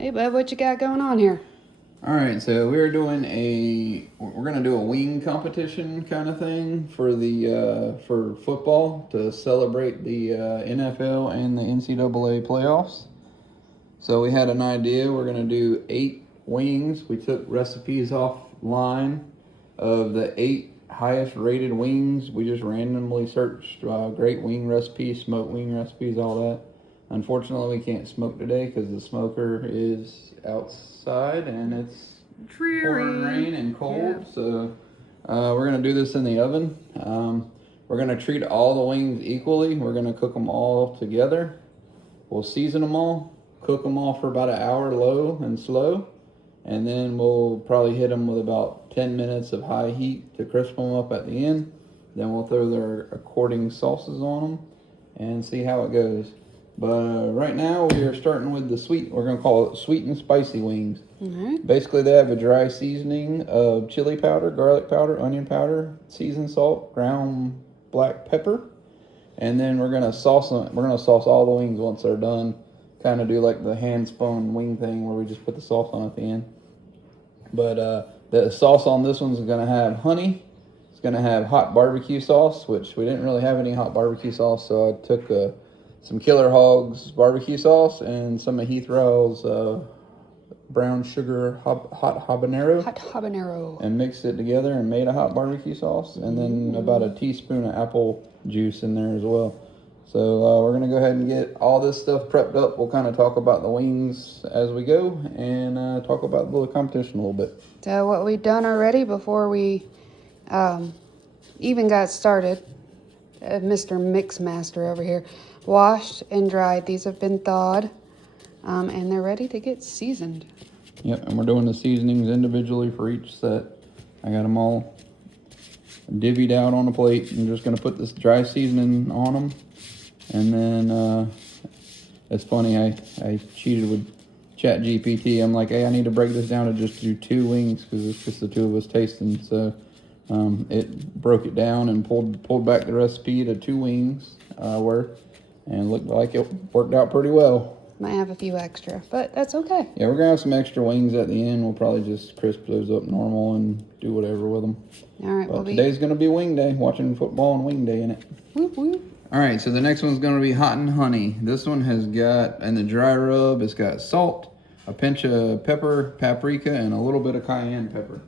Hey, bud, what you got going on here? All right, so we're gonna do a wing competition kind of thing for the for football to celebrate the NFL and the NCAA playoffs. So we had an idea. We're gonna do 8 wings. We took recipes offline of the 8 highest rated wings. We just randomly searched great wing recipes, smoked wing recipes, all that. Unfortunately, we can't smoke today because the smoker is outside and it's pouring rain and cold. Yeah. So we're gonna do this in the oven. We're gonna treat all the wings equally. We're gonna cook them all together. We'll season them all, cook them all for about an hour low and slow, and then we'll probably hit them with about 10 minutes of high heat to crisp them up at the end. Then we'll throw their according sauces on them and see how it goes. But right now we are starting with the sweet. We're gonna call it sweet and spicy wings. Mm-hmm. Basically, they have a dry seasoning of chili powder, garlic powder, onion powder, seasoned salt, ground black pepper, and then we're gonna sauce them. We're gonna sauce all the wings once they're done. Kind of do like the hand spun wing thing where we just put the sauce on at the end. But the sauce on this one's gonna have honey. It's gonna have hot barbecue sauce, which we didn't really have any hot barbecue sauce, so I took some Killer Hogs barbecue sauce and some of Heath Rail's brown sugar hot habanero. Hot habanero. And mixed it together and made a hot barbecue sauce. And then about a teaspoon of apple juice in there as well. So we're going to go ahead and get all this stuff prepped up. We'll kind of talk about the wings as we go and talk about the little competition a little bit. So what we've done already before we even got started, Mr. Mixmaster over here, washed and dried. These have been thawed and they're ready to get seasoned. Yep, and we're doing the seasonings individually for each set. I got them all divvied out on a plate. I'm just going to put this dry seasoning on them. And then it's funny, I cheated with ChatGPT. I'm like, hey, I need to break this down to just do 2 wings because it's just the 2 of us tasting. So it broke it down and pulled back the recipe to 2 wings worth. And looked like it worked out pretty well. Might have a few extra, but that's okay. Yeah, we're going to have some extra wings at the end. We'll probably just crisp those up normal and do whatever with them. All right. But today's going to be wing day, watching football and wing day in it. Whoop, whoop. All right, so the next one's going to be hot and honey. This one has got, in the dry rub, it's got salt, a pinch of pepper, paprika, and a little bit of cayenne pepper.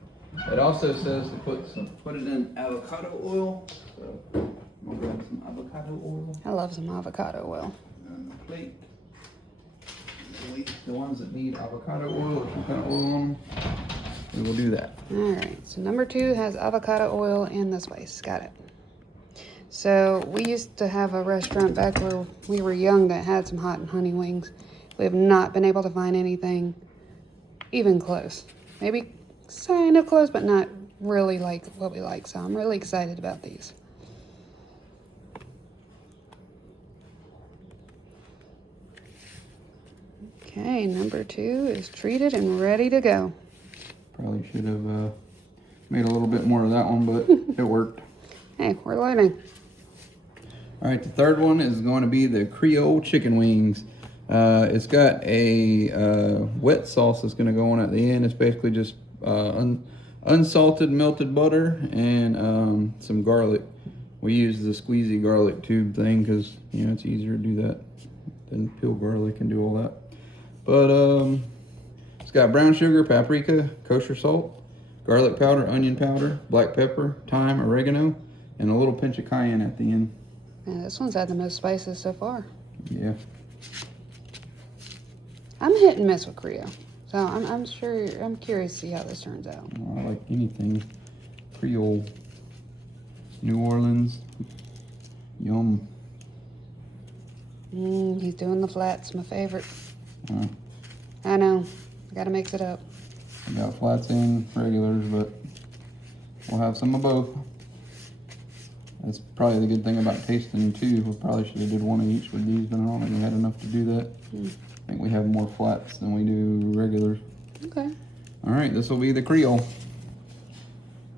It also says to put it in avocado oil. So I'm going to grab some avocado oil. I love some avocado oil. On the plate. The ones that need avocado oil or some kind of oil on them, we will do that. All right, so number 2 has avocado oil and the spice. Got it. So we used to have a restaurant back where we were young that had some hot and honey wings. We have not been able to find anything even close. Maybe kind of close, but not really like what we like. So I'm really excited about these. Okay, number 2 is treated and ready to go. Probably should have made a little bit more of that one, but it worked. Hey, we're learning. All right, the third one is going to be the Creole chicken wings. It's got a wet sauce that's going to go on at the end. It's basically just unsalted melted butter and some garlic. We use the squeezy garlic tube thing because, you know, it's easier to do that than peel garlic and do all that. But it's got brown sugar, paprika, kosher salt, garlic powder, onion powder, black pepper, thyme, oregano, and a little pinch of cayenne at the end. Yeah, this one's had the most spices so far. Yeah. I'm hit and miss with Creole, so I'm curious to see how this turns out. Well, I like anything Creole. New Orleans. Yum. He's doing the flats, my favorite. I know. I gotta mix it up. I got flats and regulars, but we'll have some of both. That's probably the good thing about tasting too. We probably should have did one of each with these, but I don't think we had enough to do that. I think we have more flats than we do regulars. Okay. All right, this will be the Creole.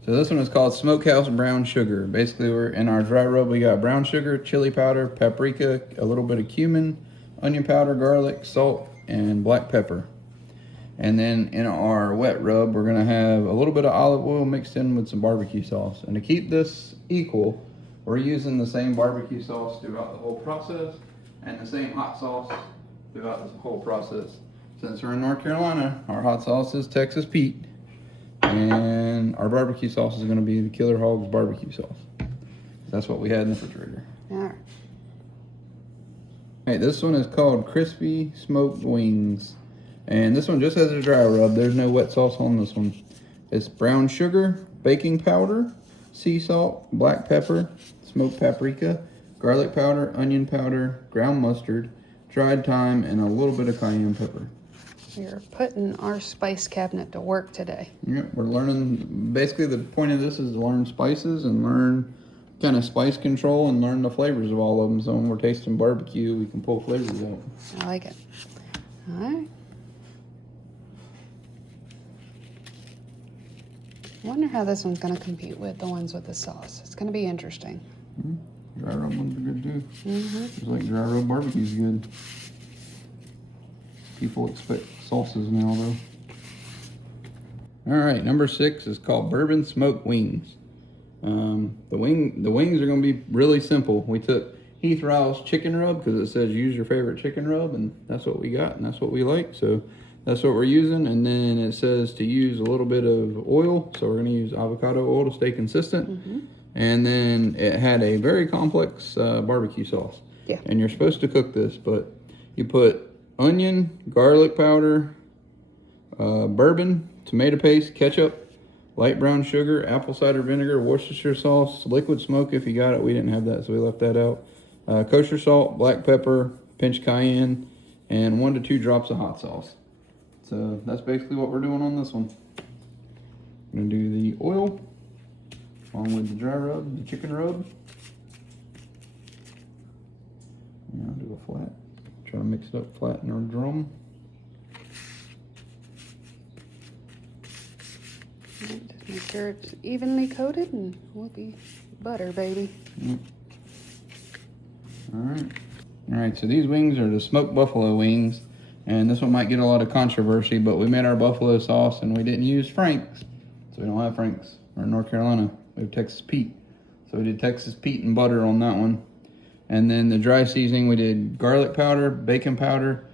So this one is called Smokehouse Brown Sugar. Basically, we're in our dry rub. We got brown sugar, chili powder, paprika, a little bit of cumin, onion powder, garlic, salt, and black pepper. And then in our wet rub, we're gonna have a little bit of olive oil mixed in with some barbecue sauce. And to keep this equal, we're using the same barbecue sauce throughout the whole process and the same hot sauce throughout this whole process. Since we're in North Carolina, our hot sauce is Texas Pete, and our barbecue sauce is gonna be the Killer Hogs barbecue sauce. That's what we had in the refrigerator. All right. Hey, this one is called Crispy Smoked Wings. And this one just has a dry rub. There's no wet sauce on this one. It's brown sugar, baking powder, sea salt, black pepper, smoked paprika, garlic powder, onion powder, ground mustard, dried thyme, and a little bit of cayenne pepper. We're putting our spice cabinet to work today. Yep, we're learning, basically the point of this is to learn spices and learn kind of spice control and learn the flavors of all of them. So when we're tasting barbecue, we can pull flavors out. I like it. All right. I wonder how this one's going to compete with the ones with the sauce. It's going to be interesting. Dry rub ones are good too. Just like dry rub barbecue's good. People expect sauces now though. All right, number 6 is called Bourbon Smoked Wings. The wings are going to be really simple. We took Heath Rile's chicken rub because it says use your favorite chicken rub, and that's what we got and that's what we like. So that's what we're using. And then it says to use a little bit of oil, so we're going to use avocado oil to stay consistent. And then it had a very complex barbecue sauce. Yeah. And you're supposed to cook this, but you put onion, garlic powder, bourbon, tomato paste, ketchup, light brown sugar, apple cider vinegar, Worcestershire sauce, liquid smoke if you got it. We didn't have that, so we left that out. Kosher salt, black pepper, pinch cayenne, and 1 to 2 drops of hot sauce. So that's basically what we're doing on this one. I'm gonna do the oil along with the dry rub, the chicken rub. And I'll do a flat. Try to mix it up flat in our drum. Just make sure it's evenly coated and we'll be butter, baby. All right, so these wings are the smoked buffalo wings. And this one might get a lot of controversy, but we made our buffalo sauce and we didn't use Frank's. So we don't have Frank's. We're in North Carolina. We have Texas Pete. So we did Texas Pete and butter on that one. And then the dry seasoning, we did garlic powder, bacon powder,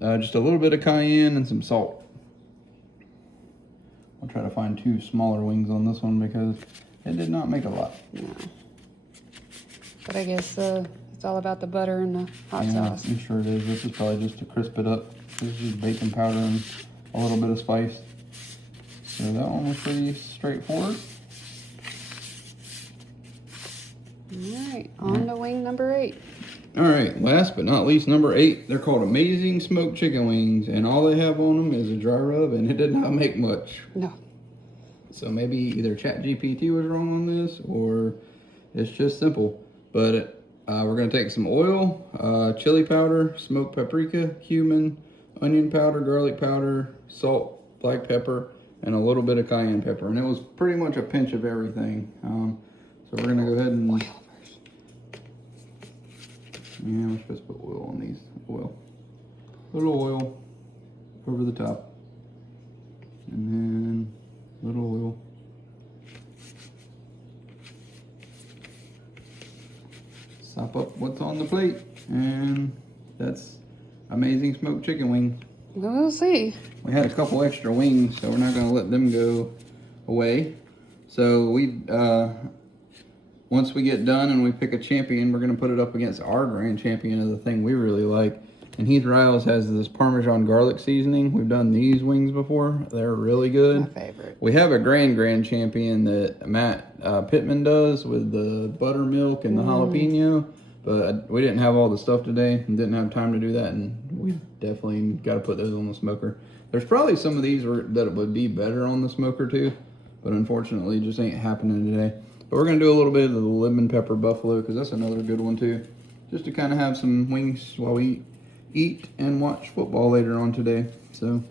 just a little bit of cayenne and some salt. I'll try to find 2 smaller wings on this one because it did not make a lot. No. But I guess it's all about the butter and the hot sauce. I'm sure it is. This is probably just to crisp it up. This is just bacon powder and a little bit of spice. So that one was pretty straightforward. All right, on to wing number 8. All right, last but not least, number 8. They're called Amazing Smoked Chicken Wings, and all they have on them is a dry rub, and it did not make much. No. So maybe either ChatGPT was wrong on this, or it's just simple. But we're gonna take some oil, chili powder, smoked paprika, cumin, onion powder, garlic powder, salt, black pepper, and a little bit of cayenne pepper. And it was pretty much a pinch of everything. So we're gonna go ahead and oil. Yeah, we're supposed to put oil on these. Oil. A little oil over the top. And then a little oil. Sop up what's on the plate. And that's Amazing Smoked Chicken Wing. We'll see. We had a couple extra wings, so we're not gonna let them go away. So we once we get done and we pick a champion, we're going to put it up against our grand champion of the thing we really like. And Heath Rile's has this Parmesan garlic seasoning. We've done these wings before. They're really good. My favorite. We have a grand champion that Matt Pittman does with the buttermilk and the jalapeno. But we didn't have all the stuff today and didn't have time to do that. And we definitely got to put those on the smoker. There's probably some of these that would be better on the smoker too. But unfortunately, it just ain't happening today. But we're going to do a little bit of the lemon pepper buffalo because that's another good one too. Just to kind of have some wings while we eat and watch football later on today. So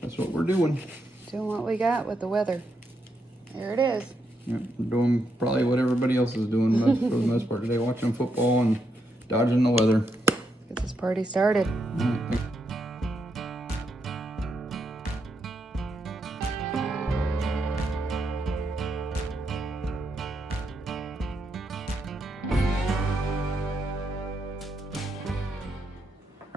that's what we're doing. Doing what we got with the weather. There it is. Yep, we're doing probably what everybody else is doing for the most part today, watching football and dodging the weather. Get this party started.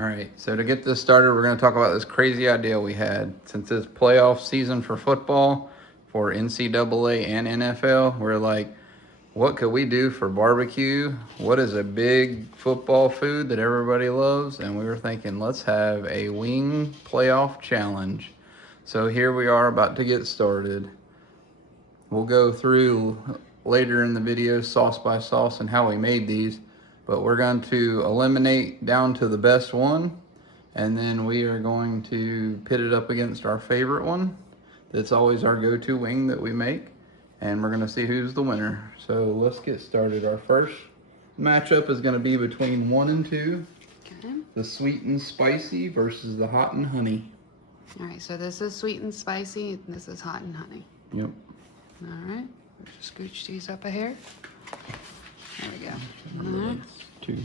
All right, so to get this started, we're going to talk about this crazy idea we had. Since it's playoff season for football, for NCAA and NFL, we're like, what could we do for barbecue? What is a big football food that everybody loves? And we were thinking, let's have a wing playoff challenge. So here we are about to get started. We'll go through later in the video sauce by sauce and how we made these. But we're going to eliminate down to the best one, and then we are going to pit it up against our favorite one. That's always our go-to wing that we make, and we're going to see who's the winner. So let's get started. Our first matchup is going to be between 1 and 2, Okay. the sweet and spicy versus the hot and honey. All right, so this is sweet and spicy, and this is hot and honey. Yep. All right, let's just scooch these up a hair. There we go. All right. 2.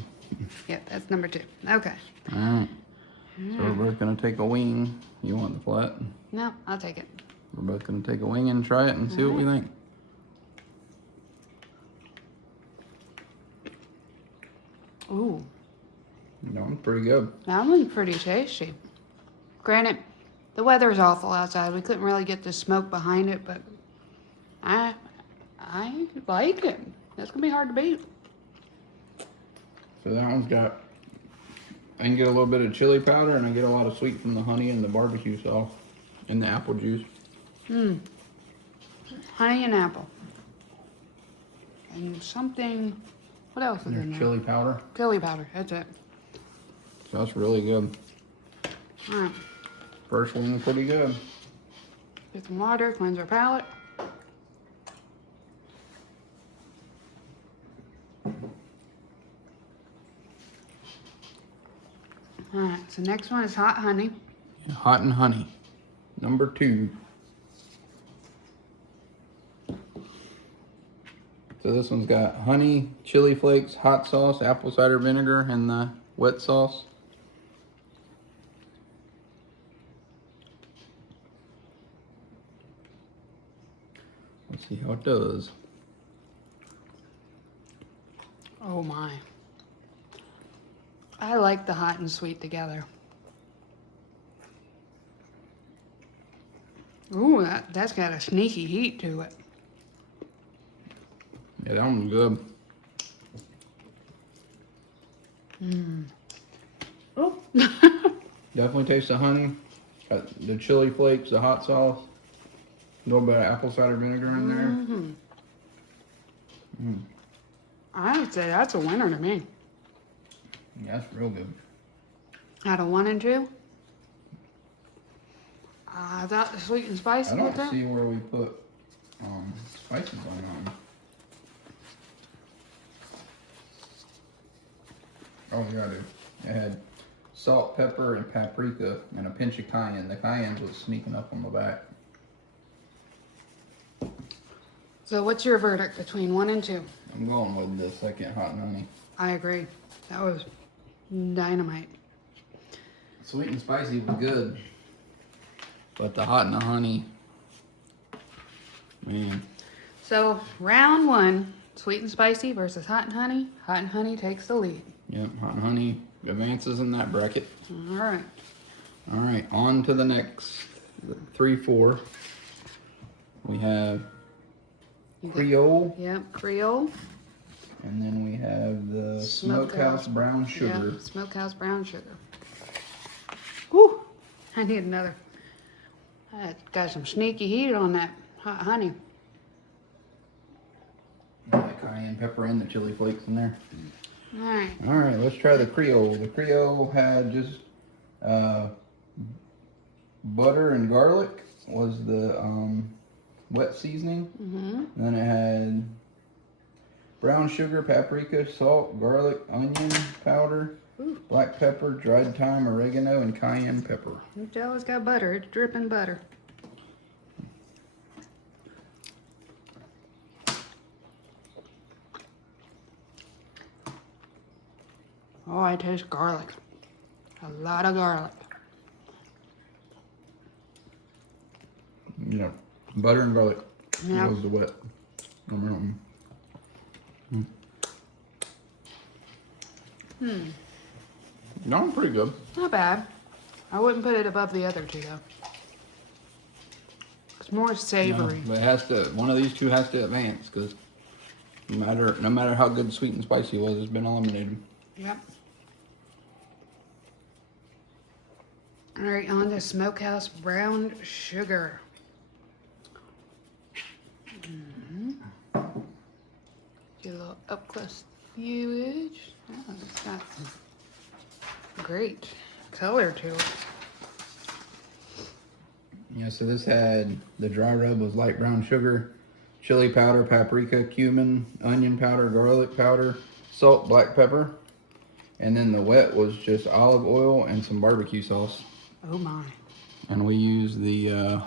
Yep, that's number 2. Okay. All right. So we're both going to take a wing. You want the flat? No, I'll take it. We're both going to take a wing and try it and see what we think. Ooh, That one's pretty good. that one's pretty tasty. Granted, the weather's awful outside. We couldn't really get the smoke behind it, but I like it. That's gonna be hard to beat. So that one's got, I can get a little bit of chili powder and I get a lot of sweet from the honey and the barbecue sauce and the apple juice. Mmm. Honey and apple. And something, what else is in There's there? chili powder. Chili powder, that's it. So that's really good. All right, First one, pretty good. get some water, cleanse our palate. All right, so next one is hot honey. Hot and honey. Number 2. So this one's got honey, chili flakes, hot sauce, apple cider vinegar, and the wet sauce. Let's see how it does. Oh my. I like the hot and sweet together. Ooh, that's got a sneaky heat to it. Yeah, that one's good. Mmm. Oh. Definitely taste the honey. Got the chili flakes, the hot sauce. A little bit of apple cider vinegar in there. Mm-hmm. I would say that's a winner to me. Yeah, that's real good. Out of 1 and 2, I thought the sweet and spicy I was don't there. see where we put spices on. Oh yeah, I do. It had salt, pepper, and paprika, and a pinch of cayenne. The cayenne was sneaking up on the back. So what's your verdict between 1 and 2? I'm going with the second hot and honey. I agree. That was dynamite. Sweet and spicy was good, but the hot and the honey, man. So round 1, sweet and spicy versus hot and honey. Hot and honey takes the lead. Yep, hot and honey advances in that bracket. All right. All right, on to the next 3, 4. We have Creole, Yep, Creole. and then we have the Smokehouse brown sugar. Yep, Smokehouse brown sugar. Whew, I need another. I got some sneaky heat on that hot honey. The cayenne pepper and the chili flakes in there. All right. All right, let's try the Creole. The Creole had just butter and garlic was the wet seasoning. Mm-hmm. Then it had brown sugar, paprika, salt, garlic, onion powder, Ooh. black pepper, dried thyme, oregano, and cayenne pepper. You tell it's got butter. It's dripping butter. Oh, I taste garlic. A lot of garlic. You know, butter and garlic. Yeah. Was the wet. No, pretty good. Not bad. I wouldn't put it above the other two though. It's more savory. No, but it has to. One of these two has to advance because no matter how good sweet and spicy was, it's been eliminated. Yep. All right, on to Smokehouse brown sugar. Get a little up close viewage. Oh, it's got great color to it. Yeah, so this had the dry rub was light brown sugar, chili powder, paprika, cumin, onion powder, garlic powder, salt, black pepper, and then the wet was just olive oil and some barbecue sauce. Oh my. And we used the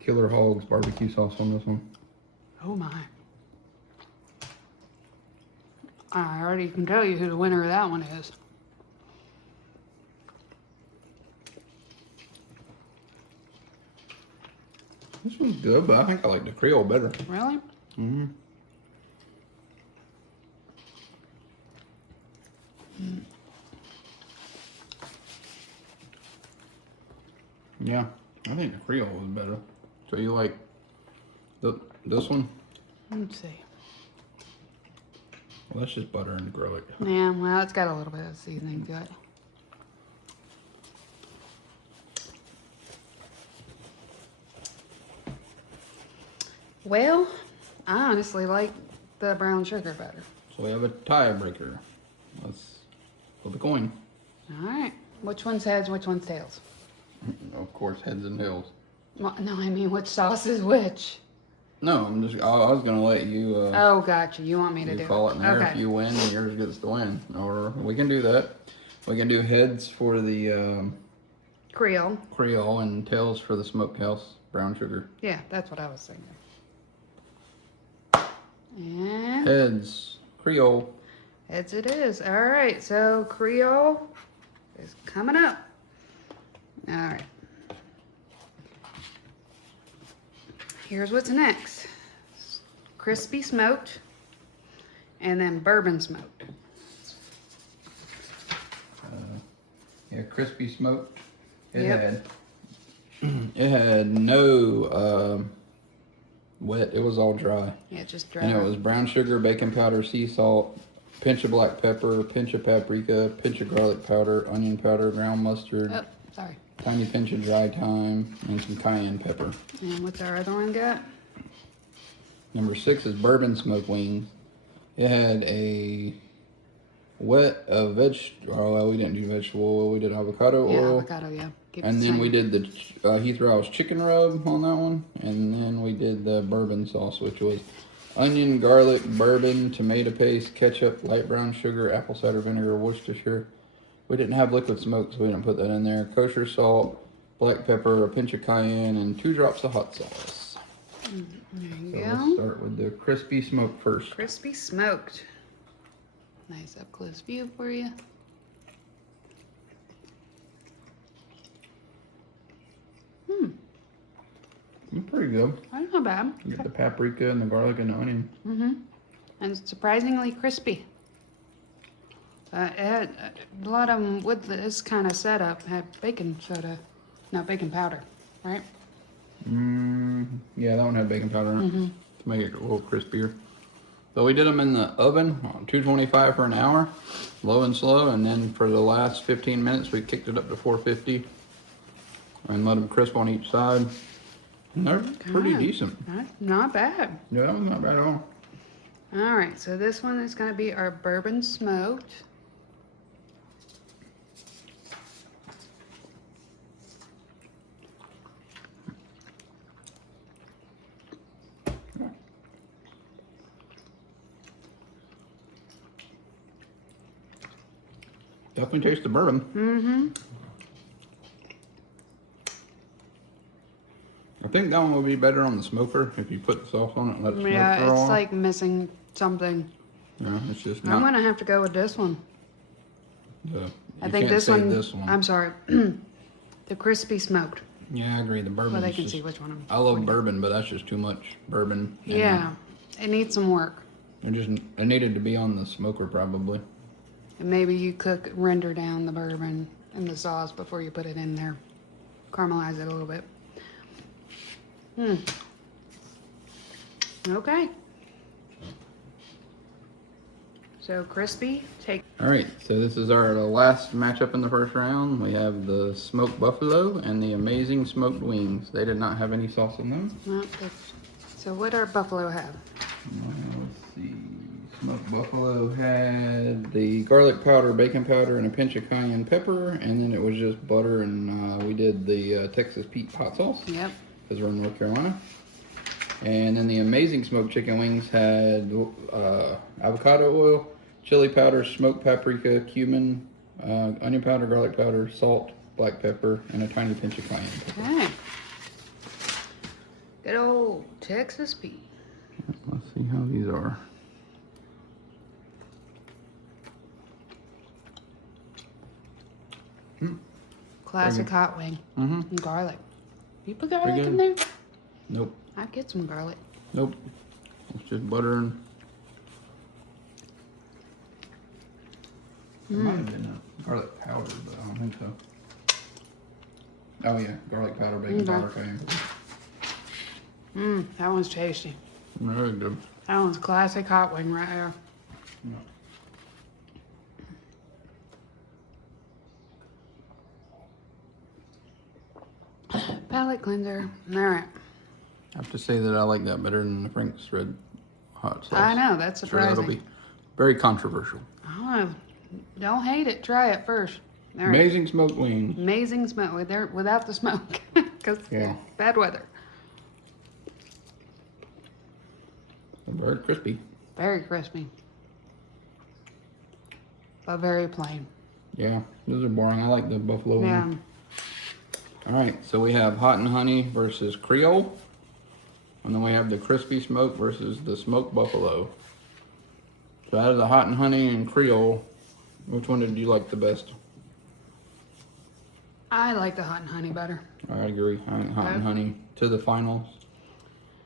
Killer Hogs barbecue sauce on this one. Oh my. I already can tell you who the winner of that one is. This one's good, but I think I like the Creole better. Really? Mm-hmm. Yeah, I think the Creole was better. So you like this one? Let's see. Well, that's just butter and garlic. Yeah, well, it's got a little bit of seasoning to it. Well, I honestly like the brown sugar better. So we have a tiebreaker. Let's flip a coin. All right. Which one's heads, which one's tails? Of course, heads and tails. Well, no, I mean, which sauce is which? No, I was gonna let you. Oh, gotcha. You want me to You do call it in there. Okay. If you win, then yours gets the win. Or we can do that. We can do heads for the Creole. Creole and tails for the Smokehouse brown sugar. Yeah, that's what I was thinking. And Heads, Creole. heads it is. All right, so Creole is coming up. All right. Here's what's next. Crispy smoked and then bourbon smoked. Yeah, crispy smoked. Yep. It had no wet. It was all dry. Yeah, just dry. And it was brown sugar, baking powder, sea salt, pinch of black pepper, pinch of paprika, pinch of garlic powder, onion powder, ground mustard, Oh, sorry. tiny pinch of dry thyme, and some cayenne pepper. And what's our other one got? Number 6 is bourbon smoked wings. It had a wet well, we didn't do vegetable oil. We did avocado Yeah, oil. avocado, yeah. Keep And it then same. we did the Heathrow House chicken rub on that one. And then we did the bourbon sauce, which was onion, garlic, bourbon, tomato paste, ketchup, light brown sugar, apple cider vinegar, Worcestershire. We didn't have liquid smoke, so we didn't put that in there. Kosher salt, black pepper, a pinch of cayenne, and 2 drops of hot sauce. There you So go. let's start with the crispy smoke first. Crispy smoked. Nice up close view for you. It's pretty good. That's not bad. You get the paprika and the garlic and the onion. And it's surprisingly crispy. It had, a lot of them with this kind of setup had baking soda, no, baking powder, right? Yeah, that one had baking powder in it to make it a little crispier. So we did them in the oven on 225 for an hour, low and slow, and then for the last 15 minutes we kicked it up to 450 and let them crisp on each side. And they're pretty decent. Not bad. Yeah, not bad at all. All right, so this one is going to be our bourbon smoked. Definitely taste the bourbon. I think that one would be better on the smoker if you put the sauce on it and let it smoke for a Yeah, while. it's like missing something. Yeah, it's just I'm not. going to have to go with this one. I think this one. I'm sorry. The crispy smoked. Yeah, I agree. The bourbon. Well, they can see which one I'm. I love bourbon, but that's just too much bourbon. And Yeah, it needs some work. it needed to be on the smoker probably. And maybe you render down the bourbon in the sauce before you put it in there. Caramelize it a little bit. Okay. So crispy, All right, so this is our last matchup in the first round. We have the smoked buffalo and the amazing smoked wings. They did not have any sauce in them. Well, so what our buffalo have? Let's see. Smoked buffalo had the garlic powder, bacon powder, and a pinch of cayenne pepper, and then it was just butter, and we did the Texas Pete hot sauce. Yep. Because we're in North Carolina. And then the amazing smoked chicken wings had avocado oil, chili powder, smoked paprika, cumin, onion powder, garlic powder, salt, black pepper, and a tiny pinch of cayenne pepper. Okay. Good old Texas Pete. Let's see how these are. Classic hot wing. And garlic. You put garlic Pretty in good. there? Nope. I'd get some garlic. Nope. It's just butter and... It might have been a garlic powder, but I don't think so. Oh yeah, garlic powder, bacon powder, cayenne pepper. That one's tasty. Very good. That one's classic hot wing right there. Palate cleanser. All right. I have to say that I like that better than the Frank's Red Hot Sauce. I know, that's Sure, surprising. that'll be very controversial. Oh, don't hate it. Try it first. All right. Amazing smoked wings. Amazing smoke without the smoke, because Yeah. bad weather. Very crispy. Very crispy, but very plain. Yeah, those are boring. I like the buffalo Yeah. one. All right, so we have hot and honey versus Creole. And then we have the crispy smoke versus the smoked buffalo. So out of the hot and honey and Creole, which one did you like the best? I like the hot and honey better. I agree. Hot and honey to the finals.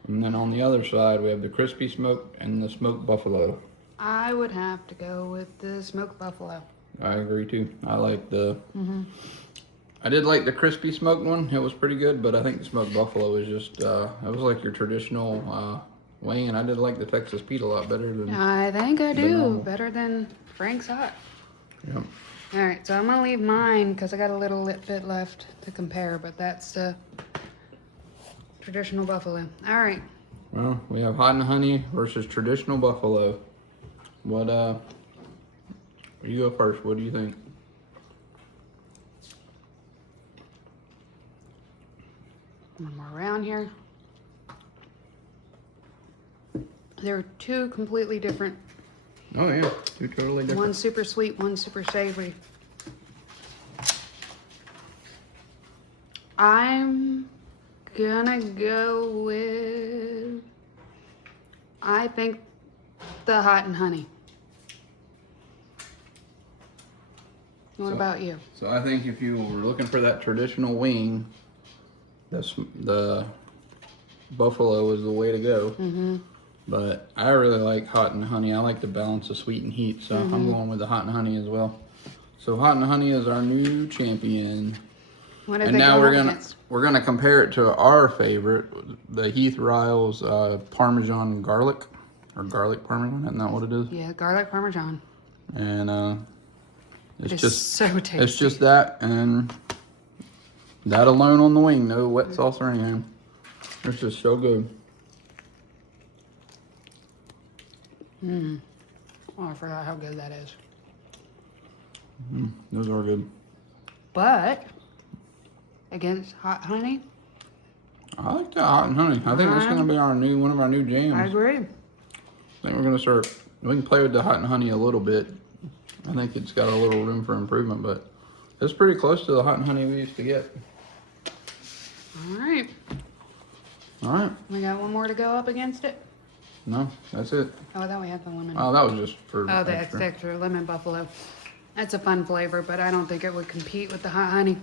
And then on the other side, we have the crispy smoke and the smoked buffalo. I would have to go with the smoked buffalo. I agree too. I like the... I did like the crispy smoked one. It was pretty good, but I think the smoked buffalo was just... it was like your traditional wing, and I did like the Texas Pete a lot better than... I think I the do. normal. Better than Frank's Hot. Yep. All right, so I'm going to leave mine because I got a little bit left to compare, but that's the traditional buffalo. All right. Well, we have hot and honey versus traditional buffalo. What, you go first. What do you think? One more round here. They're two completely different. Oh, yeah. Two totally different. One super sweet, one super savory. I'm gonna go with, I think, the hot and honey. What about you? So I think if you were looking for that traditional wing, the buffalo is the way to go. But I really like hot and honey. I like the balance of sweet and heat, so I'm going with the hot and honey as well. So hot and honey is our new champion. What are And they now going up against? we're gonna compare it to our favorite, the Heath Riles Parmesan garlic, or garlic Parmesan. Isn't that what it is? Yeah, garlic parmesan. And It's it's just so tasty. it's just that and that alone on the wing. No wet sauce or anything. It's just so good. Oh, I forgot how good that is. Those are good. But against hot honey, I like that hot and honey. I think that's gonna be one of our new jams. I agree. I think we're gonna start. We can play with the hot and honey a little bit. I think it's got a little room for improvement, but it's pretty close to the hot and honey we used to get. All right. All right. We got one more to go up against it. No, that's it. Oh, I thought we had the lemon. Oh, that was just for Oh, the extra. extra lemon buffalo. That's a fun flavor, but I don't think it would compete with the hot honey.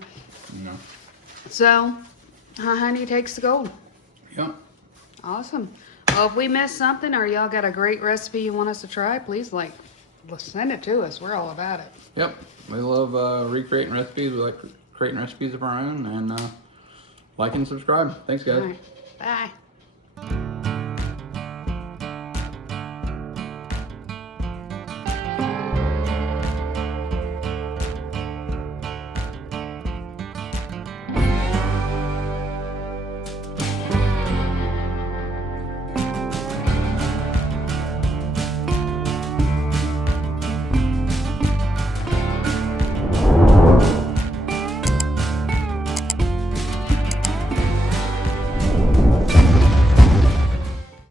No. So, hot honey takes the gold. Yeah. Awesome. Well, if we missed something or y'all got a great recipe you want us to try, please like, send it to us. We're all about it. Yep, we love recreating recipes. We like creating recipes of our own, and like and subscribe. Thanks, guys. All right. Bye.